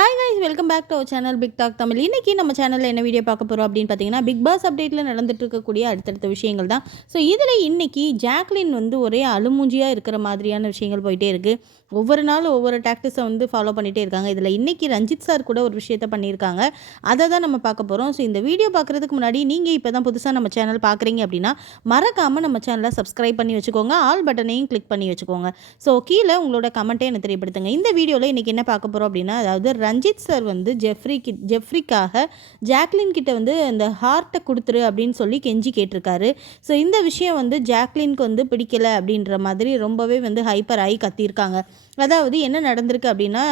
Hi guys welcome back to our channel big talk Tamil இன்றைக்கி நம்ம சேனலில் என்ன வீடியோ பார்க்க போகிறோம் அப்படின்னு பார்த்தீங்கன்னா பிக் பாஸ் அப்டேட்டில் நடந்துட்டு இருக்கக்கூடிய அடுத்தடுத்த விஷயங்கள் தான். ஸோ இதில் இன்றைக்கி ஜாக்லின் வந்து ஒரே அழுமூஞ்சியாக இருக்கிற மாதிரியான விஷயங்கள் போயிட்டே இருக்குது ஒவ்வொரு நாளும் ஒவ்வொரு டாக்டிஸை வந்து ஃபாலோ பண்ணிகிட்டே இருக்காங்க. இதில் இன்றைக்கி ரஞ்சித் சார் கூட ஒரு விஷயத்த பண்ணியிருக்காங்க. அதை தான் நம்ம பார்க்க போகிறோம் ஸோ இந்த வீடியோ பார்க்குறதுக்கு முன்னாடி நீங்கள் இப்போ தான் புதுசாக நம்ம சேனல் பார்க்குறீங்க அப்படின்னா மறக்காமல் நம்ம சேனலை சப்ஸ்கிரைப் பண்ணி வச்சுக்கோங்க. ஆல் பட்டனையும் கிளிக் பண்ணி வச்சுக்கோங்க. ஸோ கீழே உங்களோட கமெண்ட்டே எனக்கு தெரியப்படுத்துங்க. இந்த வீடியோவில் இன்றைக்கி என்ன பார்க்க போகிறோம் அப்படின்னா அதாவது ரஞ்சித் சார் வந்து ஜெஃப்ரி கி ஜெஃப்ரிக்காக ஜாக்லின் கிட்ட வந்து அந்த ஹார்ட்டை கொடுத்துரு அப்படின்னு சொல்லி கெஞ்சி கேட்டிருக்காரு. ஸோ இந்த விஷயம் வந்து ஜாக்லின்க்கு வந்து பிடிக்கலை அப்படின்ற மாதிரி ரொம்பவே வந்து ஹைப்பர் ஆகி கத்தியிருக்காங்க. அதாவது என்ன நடந்திருக்கு அப்படின்னா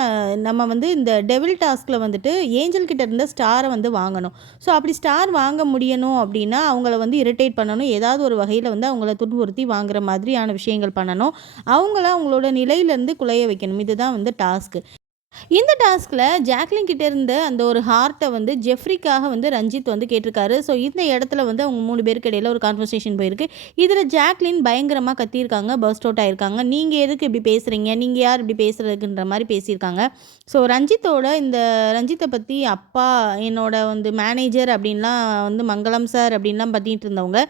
நம்ம வந்து இந்த டெவில் டாஸ்கில் வந்துட்டு ஏஞ்சல் கிட்ட இருந்த ஸ்டாரை வந்து வாங்கணும். ஸோ அப்படி ஸ்டார் வாங்க முடியணும் அப்படின்னா அவங்கள வந்து இரிட்டேட் பண்ணணும். ஏதாவது ஒரு வகையில் வந்து அவங்கள துன்புறுத்தி வாங்குற மாதிரியான விஷயங்கள் பண்ணணும். அவங்கள அவங்களோட நிலையிலேருந்து குலைய வைக்கணும். இதுதான் வந்து டாஸ்க்கு இந்த டாஸ்கில் ஜாக்லின் கிட்டே இருந்த அந்த ஒரு ஹார்ட்டை வந்து ஜெஃப்ரிக்காக வந்து ரஞ்சித் வந்து கேட்டிருக்காரு. ஸோ இந்த இடத்துல வந்து அவங்க மூணு பேருக்கு இடையில ஒரு கான்வர்சேஷன் போயிருக்கு. இதில் ஜாக்லின் பயங்கரமாக கத்தியிருக்காங்க பர்ஸ்ட் அவுட் ஆயிருக்காங்க. நீங்கள் எதுக்கு இப்படி பேசுகிறீங்க நீங்கள் யார் இப்படி பேசுகிறதுக்குன்ற மாதிரி பேசியிருக்காங்க. ஸோ ரஞ்சித்தோட இந்த ரஞ்சித்தை பற்றி அப்பா என்னோட வந்து மேனேஜர் அப்படின்லாம் வந்து மங்களம் சார் அப்படின்லாம் பற்றிட்டு இருந்தவங்க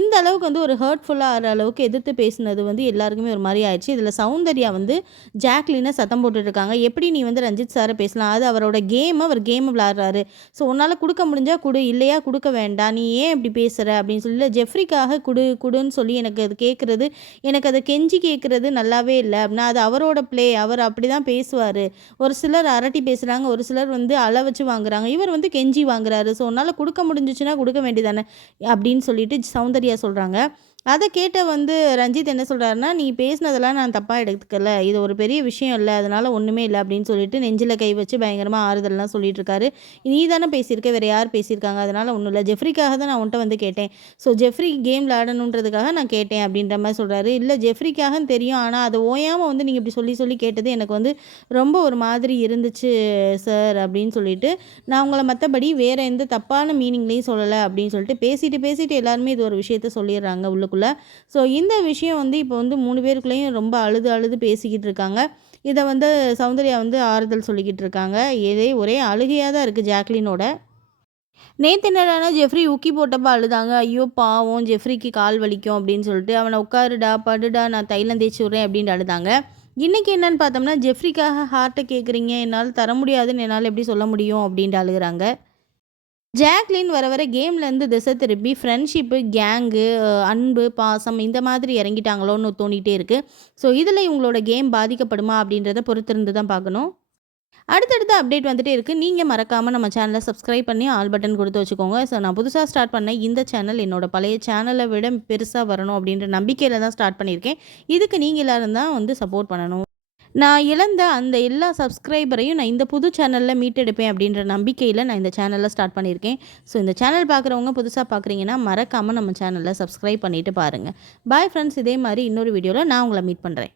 இந்த அளவுக்கு வந்து ஒரு ஹர்ட்ஃபுல்லாக ஆகிற அளவுக்கு எதிர்த்து பேசினது வந்து எல்லாருக்குமே ஒரு மாதிரி ஆயிடுச்சு. இதில் சௌந்தர்யா வந்து ஜாக்லினை சத்தம் போட்டுட்ருக்காங்க எப்படி நீ வந்து ரஞ்சித் சாரை பேசலாம். அது அவரோட கேம் அவர் கேம் விளாட்றாரு ஸோ உன்னால் கொடுக்க முடிஞ்சால் கொடு இல்லையா கொடுக்க வேண்டாம். நீ ஏன் இப்படி பேசுகிற அப்படின்னு சொல்லி ஜெஃப்ரிக்காக குடு குடுன்னு சொல்லி எனக்கு அது கேட்குறது எனக்கு அதை கெஞ்சி கேட்குறது நல்லாவே இல்லை. அப்படின்னா அது அவரோட ப்ளே அவர் அப்படி தான் பேசுவார். ஒரு சிலர் அரட்டி பேசுகிறாங்க ஒரு சிலர் வந்து அள வச்சு வாங்குறாங்க. இவர் வந்து கெஞ்சி வாங்குறாரு. ஸோ உன்னால் கொடுக்க முடிஞ்சிச்சுன்னா கொடுக்க வேண்டியதானே அப்படின்னு சொல்லிட்டு சௌந்தர்யா சொல்கிறாங்க அதை கேட்ட வந்து ரஞ்சித் என்ன சொல்கிறாருன்னா நீ பேசினதெல்லாம் நான் தப்பாக எடுத்துக்கல. இது ஒரு பெரிய விஷயம் இல்லை. அதனால் ஒன்றுமே இல்லை. அப்படின்னு சொல்லிட்டு நெஞ்சில் கை வச்சு பயங்கரமாக ஆறுதல்லாம் சொல்லிட்டு இருக்காரு. நீ தானே பேசியிருக்க. வேறு யார் பேசியிருக்காங்க? அதனால் ஒன்றும் இல்லை. ஜெஃப்ரிக்காக தான் நான் உன்ட்ட வந்து கேட்டேன். ஸோ ஜெஃப்ரி கேம் விளாடணுன்றதுக்காக நான் கேட்டேன். அப்படின்ற மாதிரி சொல்கிறாரு இல்லை ஜெஃப்ரிக்காக தெரியும். ஆனால் அதை ஓயாமல் வந்து நீங்கள் இப்படி சொல்லி சொல்லி கேட்டது எனக்கு வந்து ரொம்ப ஒரு மாதிரி இருந்துச்சு சார் அப்படின்னு சொல்லிட்டு நான் உங்களை மற்றபடி வேறு எந்த தப்பான மீனிங்லேயும் சொல்லலை. அப்படின்னு சொல்லிட்டு பேசிட்டு பேசிட்டு எல்லாருமே இது ஒரு விஷயத்த சொல்லிடுறாங்க உள்ளுக்குள்ளே. பேருக்குள்ளே ஸோ இந்த விஷயம் வந்து இப்போ வந்து மூணு பேருக்குள்ளேயும் ரொம்ப அழுது அழுது பேசிக்கிட்டு இருக்காங்க. இதை வந்து சௌந்தர்யா வந்து ஆறுதல் சொல்லிக்கிட்டு இருக்காங்க. இதே ஒரே அழுகையாக தான் இருக்குது ஜாக்லினோட. நேற்று என்னடானா ஜெஃப்ரி உக்கி போட்டப்போ அழுதாங்க. ஐயோ பாவம் ஜெஃப்ரிக்கு கால் வலிக்கும் அப்படின்னு சொல்லிட்டு அவனை உட்காருடா படுடா நான் தைலம் தேய்ச்சி விட்றேன் அப்படின்ட்டு அழுதாங்க. இன்றைக்கி என்னன்னு பார்த்தோம்னா ஜெஃப்ரிக்காக ஹார்ட்டை கேட்குறீங்க என்னால் தர முடியாதுன்னு என்னால் எப்படி சொல்ல முடியும் அப்படின்ட்டு அழுகிறாங்க. ஜாக்லின் வர வர கேம்லேருந்து திசை திருப்பி ஃப்ரெண்ட்ஷிப்பு கேங்கு அன்பு பாசம் இந்த மாதிரி இறங்கிட்டாங்களோன்னு தோணிகிட்டே இருக்குது ஸோ இதில் இவங்களோட கேம் பாதிக்கப்படுமா அப்படின்றத பொறுத்திருந்து தான் பார்க்கணும். அடுத்தடுத்த அப்டேட் வந்துகிட்டே இருக்குது நீங்கள் மறக்காமல் நம்ம சேனலை சப்ஸ்கிரைப் பண்ணி ஆல் பட்டன் கொடுத்து வச்சுக்கோங்க. ஸோ நான் புதுசாக ஸ்டார்ட் பண்ண இந்த சேனல் என்னோடய பழைய சேனலை விட பெருசாக வரணும் அப்படின்ற நம்பிக்கையில் தான் ஸ்டார்ட் பண்ணியிருக்கேன். இதுக்கு நீங்கள் எல்லோரும் தான் வந்து சப்போர்ட் பண்ணணும். நான் இழந்த அந்த எல்லா சப்ஸ்கிரைபரையும் நான் இந்த புது சேனலில் மீட்டெடுப்பேன் அப்படின்ற நம்பிக்கையில் நான் இந்த சேனலில் ஸ்டார்ட் பண்ணியிருக்கேன். ஸோ இந்த சேனல் பார்க்குறவங்க புதுசாக பார்க்குறீங்கன்னா மறக்காமல் நம்ம சேனலில் சப்ஸ்கிரைப் பண்ணிவிட்டு பாருங்கள் பாய் ஃப்ரெண்ட்ஸ் இதே மாதிரி இன்னொரு வீடியோவில் நான் உங்களை மீட் பண்ணுறேன்